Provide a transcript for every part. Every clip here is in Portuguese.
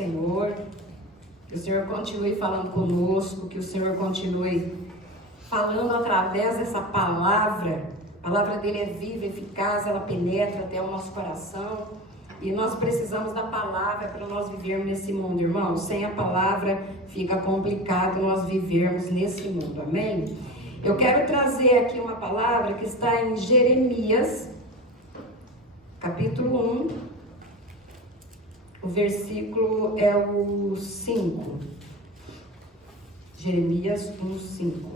Senhor, que o Senhor continue falando conosco, que o Senhor continue falando através dessa palavra. A palavra dele é viva, eficaz, ela penetra até o nosso coração. E nós precisamos da palavra para nós vivermos nesse mundo, irmãos. Sem a palavra fica complicado nós vivermos nesse mundo, amém? Eu quero trazer aqui uma palavra que está em Jeremias, capítulo 1, o versículo é o 5. Jeremias 1, 5.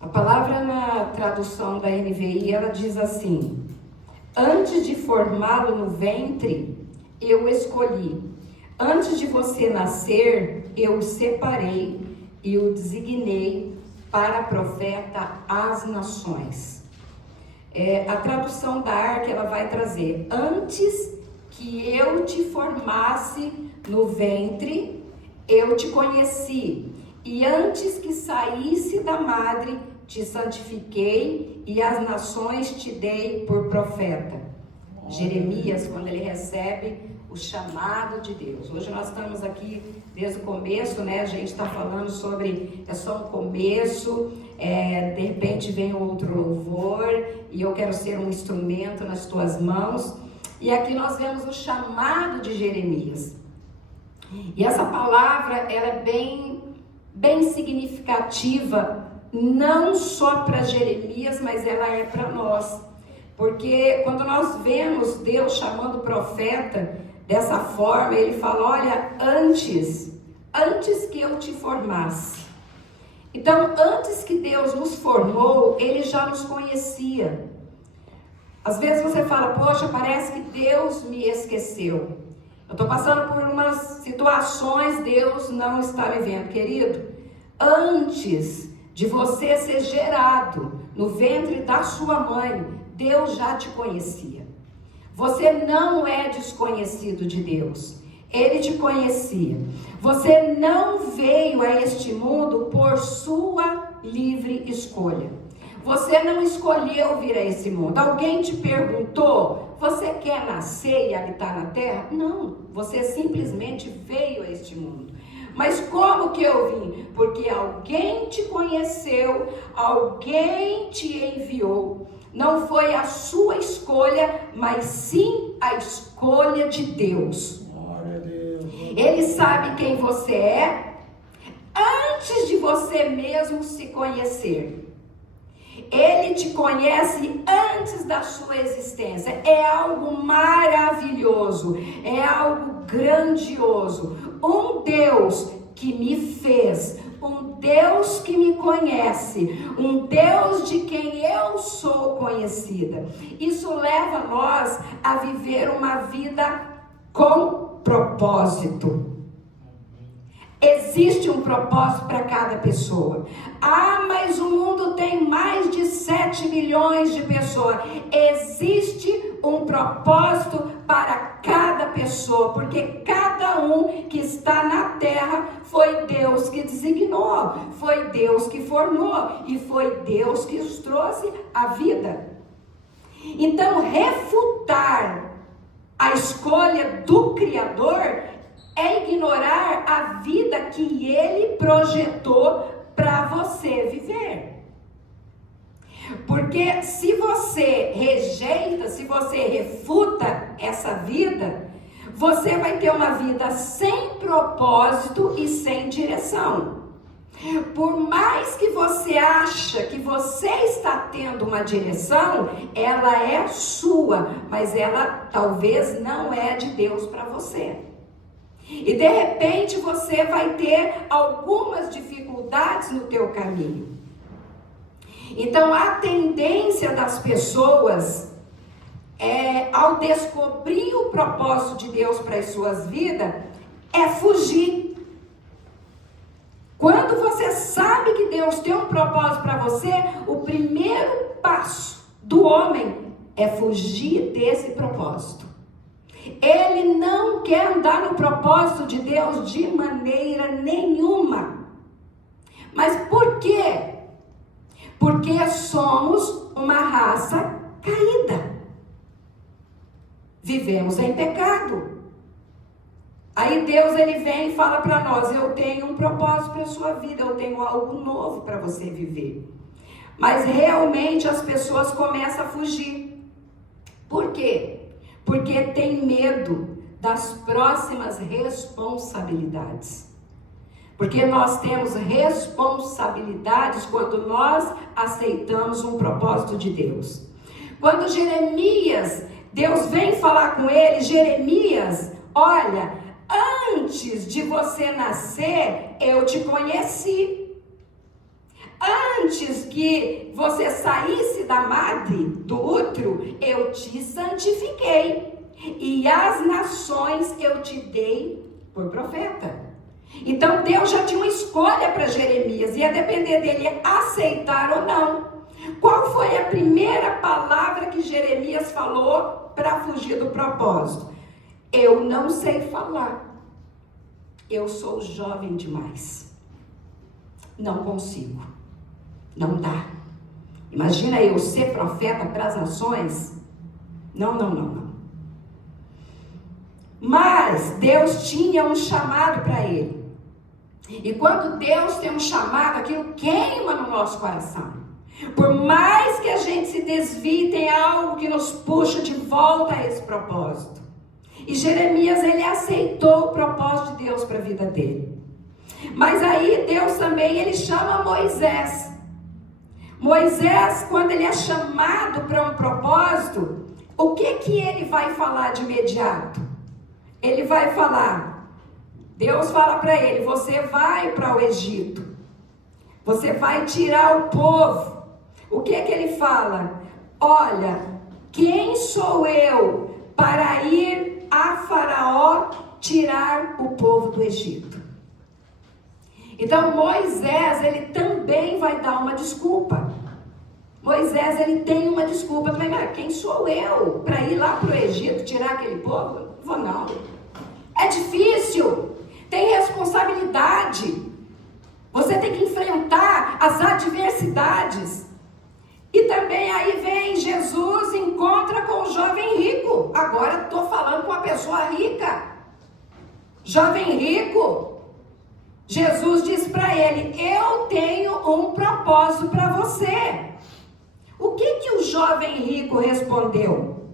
A palavra na tradução da NVI, ela diz assim: antes de formá-lo no ventre, eu escolhi. Antes de você nascer, eu o separei e o designei para profeta às nações. A tradução da ARC, ela vai trazer: antes que eu te formasse no ventre, eu te conheci. E antes que saísse da madre, te santifiquei e as nações te dei por profeta. Jeremias, quando ele recebe o chamado de Deus. Hoje nós estamos aqui desde o começo, né? A gente está falando sobre, é só um começo, de repente vem outro louvor e eu quero ser um instrumento nas tuas mãos. E aqui nós vemos o chamado de Jeremias. E essa palavra, ela é bem significativa, não só para Jeremias, mas ela é para nós. Porque quando nós vemos Deus chamando o profeta dessa forma, ele fala: olha, antes que eu te formasse. Então, antes que Deus nos formou, ele já nos conhecia. Às vezes você fala: poxa, parece que Deus me esqueceu. Eu estou passando por umas situações, Deus não está me vendo. Querido, antes de você ser gerado no ventre da sua mãe, Deus já te conhecia. Você não é desconhecido de Deus. Ele te conhecia. Você não veio a este mundo por sua livre escolha. Você não escolheu vir a esse mundo. Alguém te perguntou: você quer nascer e habitar na terra? Não, você simplesmente veio a este mundo. Mas como que eu vim? Porque alguém te conheceu, alguém te enviou. Não foi a sua escolha, mas sim a escolha de Deus. Glória a Deus. Ele sabe quem você é antes de você mesmo se conhecer. Ele te conhece antes da sua existência. É algo maravilhoso, é algo grandioso. Um Deus que me fez, um Deus que me conhece, um Deus de quem eu sou conhecida. Isso leva nós a viver uma vida com propósito. Existe um propósito para cada pessoa. Ah, mas o mundo tem mais de 7 milhões de pessoas. Existe um propósito para cada pessoa, porque cada um que está na terra foi Deus que designou, foi Deus que formou e foi Deus que os trouxe à vida. Então, refutar a escolha do Criador é ignorar a vida que Ele projetou para você viver. Porque se você rejeita, se você refuta essa vida, você vai ter uma vida sem propósito e sem direção. Por mais que você acha que você está tendo uma direção, ela é sua, mas ela talvez não é de Deus para você. E de repente você vai ter algumas dificuldades no teu caminho. Então a tendência das pessoas ao descobrir o propósito de Deus para as suas vidas, é fugir. Quando você sabe que Deus tem um propósito para você, o primeiro passo do homem é fugir desse propósito. Ele não quer andar no propósito de Deus de maneira nenhuma. Mas por quê? Porque somos uma raça caída. Vivemos em pecado. Aí Deus, ele vem e fala para nós: eu tenho um propósito para a sua vida, eu tenho algo novo para você viver. Mas realmente as pessoas começam a fugir. Por quê? Porque tem medo das próximas responsabilidades. Porque nós temos responsabilidades quando nós aceitamos um propósito de Deus. Quando Jeremias, Deus vem falar com ele: Jeremias, olha, antes de você nascer, eu te conheci. Antes que você saísse da madre, do útero, eu te santifiquei. E as nações eu te dei por profeta. Então Deus já tinha uma escolha para Jeremias, ia depender dele aceitar ou não. Qual foi a primeira palavra que Jeremias falou para fugir do propósito? Eu não sei falar, eu sou jovem demais, não consigo, não dá. Imagina eu ser profeta para as nações? Não. Mas Deus tinha um chamado para ele. E quando Deus tem um chamado, aquilo queima no nosso coração. Por mais que a gente se desvie, tem algo que nos puxa de volta a esse propósito. E Jeremias, ele aceitou o propósito de Deus para a vida dele. Mas aí Deus também, ele chama Moisés. Moisés, quando ele é chamado para um propósito, o que ele vai falar de imediato? Ele vai falar, Deus fala para ele: você vai para o Egito, você vai tirar o povo. O que ele fala? Olha, quem sou eu para ir a Faraó tirar o povo do Egito? Então Moisés, ele também vai dar uma desculpa. Moisés, ele tem uma desculpa. Mas quem sou eu para ir lá para o Egito tirar aquele povo? Não vou não. É difícil, tem responsabilidade. Você tem que enfrentar as adversidades. E também aí vem Jesus, encontra com o jovem rico. Agora estou falando com a pessoa rica. Jovem rico. Jesus diz para ele: eu tenho um propósito para você. O que o jovem rico respondeu?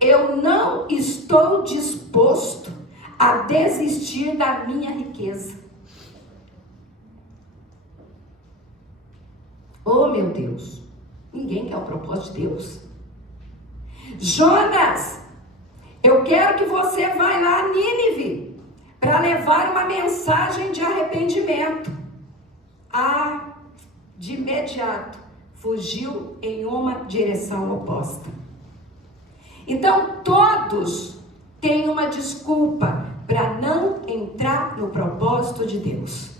Eu não estou disposto a desistir da minha riqueza. Oh, meu Deus, ninguém quer o propósito de Deus. Jonas, eu quero que você vá lá a Nínive para levar uma mensagem de arrependimento. De imediato, fugiu em uma direção oposta. Então, todos têm uma desculpa para não entrar no propósito de Deus.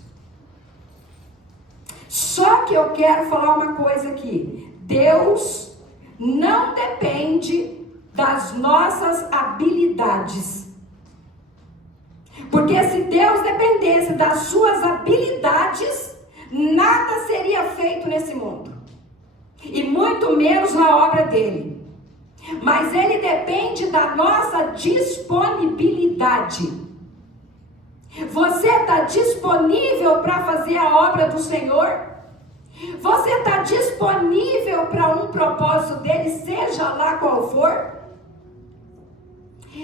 Só que eu quero falar uma coisa aqui. Deus não depende das nossas habilidades. Porque se Deus dependesse das suas habilidades, nada seria feito nesse mundo. E muito menos na obra dele. Mas ele depende da nossa disponibilidade. Você está disponível para fazer a obra do Senhor? Você está disponível para um propósito dele, seja lá qual for?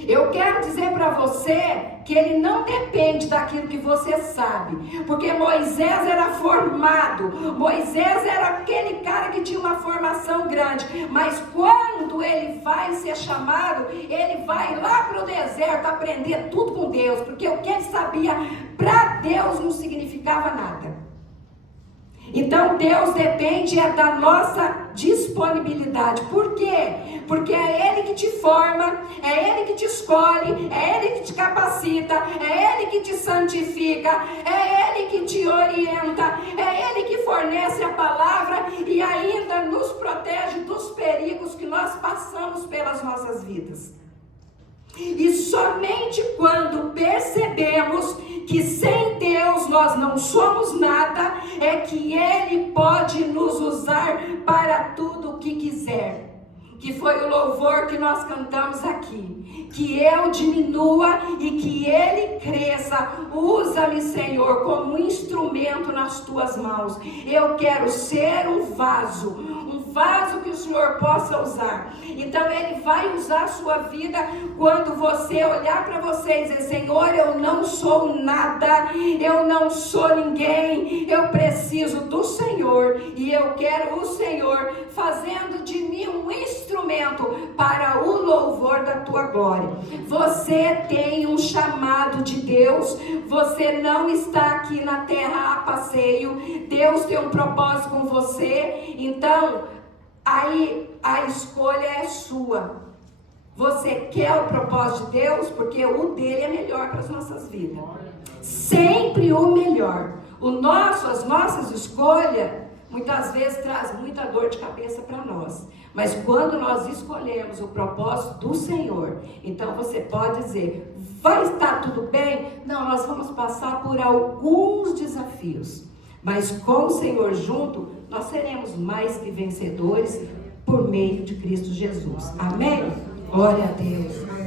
Eu quero dizer para você que ele não depende daquilo que você sabe, porque Moisés era formado, Moisés era aquele cara que tinha uma formação grande, mas quando ele vai ser chamado, ele vai lá para o deserto aprender tudo com Deus, porque o que ele sabia para Deus não significava nada. Então Deus depende da nossa disponibilidade. Por quê? Porque é Ele que te forma, é Ele que te escolhe, é Ele que te capacita, é Ele que te santifica, é Ele que te orienta, é Ele que fornece a palavra e ainda nos protege dos perigos que nós passamos pelas nossas vidas. E somente quando percebemos que sem Deus nós não somos nada, é que Ele pode nos usar para tudo o que quiser. Que foi o louvor que nós cantamos aqui. Que eu diminua e que Ele cresça. Usa-me, Senhor, como um instrumento nas tuas mãos. Eu quero ser um vaso que o Senhor possa usar. Então Ele vai usar a sua vida quando você olhar para você e dizer: Senhor, eu não sou nada, eu não sou ninguém, eu preciso do Senhor, e eu quero o Senhor fazendo de mim um instrumento para o louvor da tua glória. Você tem um chamado de Deus, você não está aqui na terra a passeio. Deus tem um propósito com você. Então aí a escolha é sua. Você quer o propósito de Deus? Porque o dele é melhor para as nossas vidas. Sempre o melhor. As nossas escolhas, muitas vezes traz muita dor de cabeça para nós. Mas quando nós escolhemos o propósito do Senhor, então você pode dizer: vai estar tudo bem? Não, nós vamos passar por alguns desafios. Mas com o Senhor junto, nós seremos mais que vencedores por meio de Cristo Jesus. Amém? Glória a Deus.